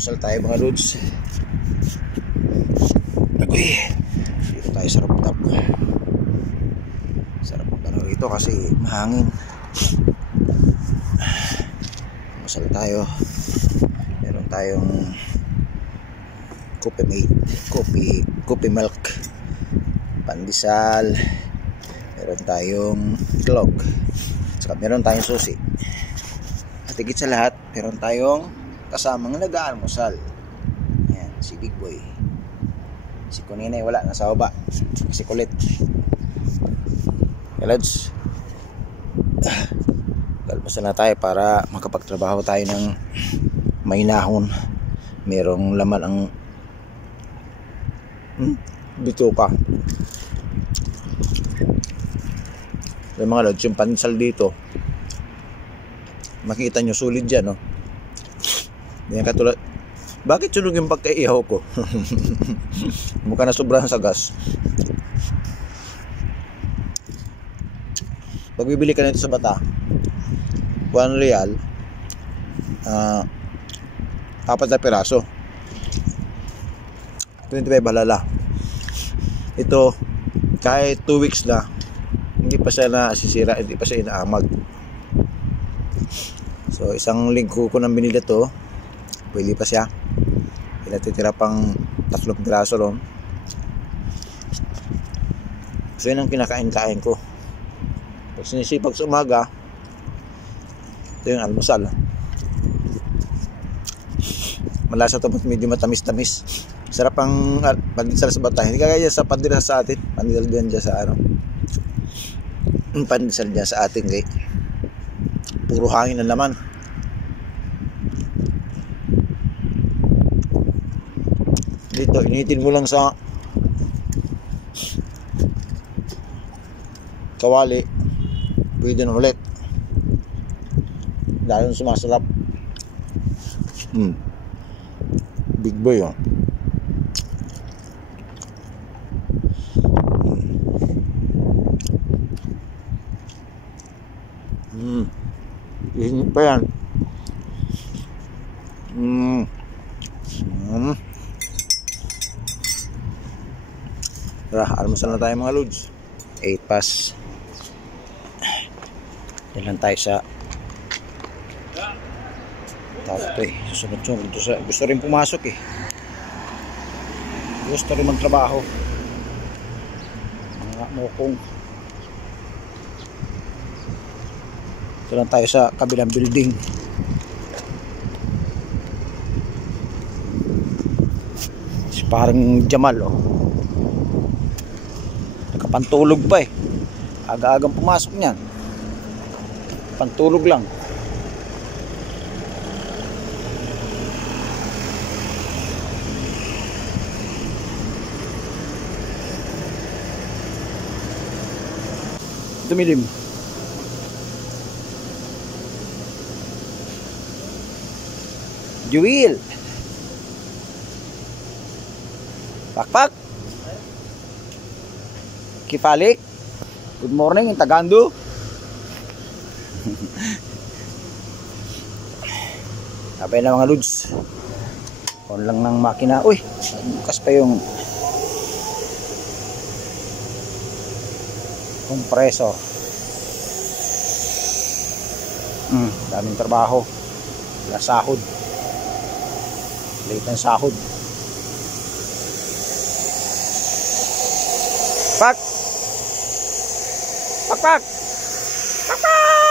Masal tayo mga lods. Agoy, dito tayo sa rooftop. Sarap na rito kasi mahangin. Masal tayo. Meron tayong coffee mate, coffee milk, pandesal, meron tayong itlog, saka meron tayong susi. At higit sa lahat, meron tayong kasamang nag-aalmusal. Ayan, si Big Boy. Si Kuninay wala, nasa baba. Si kulit. Kalads, kalmasan na tayo para makapagtrabaho tayo ng mainahon. Merong laman ang bituka. So, mga lods, yung pansal dito, makikita nyo sulit dyan, no? Yan katulad. Bakit sunog yung pagkaihaw ko? Mukha na sobrang sa gas. Pag bibili ka nito sa bata, 1 real, 4 na piraso, 25 halala. Ito kahit 2 weeks na hindi pa siya nasisira, hindi pa siya inaamag. So isang linggo ko nang binili to, pwede pa siya. Natitira pang 3 piraso ron. So yun ang kinakain-kain ko. Pag sinisipag sa umaga, ito yung almusal. Malasa to, medyo matamis-tamis. Sarap ang pandesal sa bata. Hindi kagaya sa pandesal sa atin. Pandesal dyan sa ano. Pandesal dyan sa atin kay puro hangin na naman. Dito, initin mo lang sa kawali, pwede na ulit. Dahil sumasarap. Big Boy, oh. Ihinit pa yan. Tara, almusal na tayo mga lods. 8 pass. Yan lang tayo sa tato eh. Susunod-sunod. Gusto rin pumasok eh. Gusto rin magtrabaho. Mga mukong. Ito lang tayo sa kabilang building. Parang Jamal, oh. Nakapantulog pa eh. Aga-agang pumasok niyan. Pantulog lang. Dumilim. Juwil. Pakpak. Kipalik. Good morning in Tagando. Sabay na mga lods. On lang ng makina. Uy, bukas pa yung compressor. Daming trabaho. Wala sahod. Late ang sahod. Pak! Pak! Pak! Pak! Pak!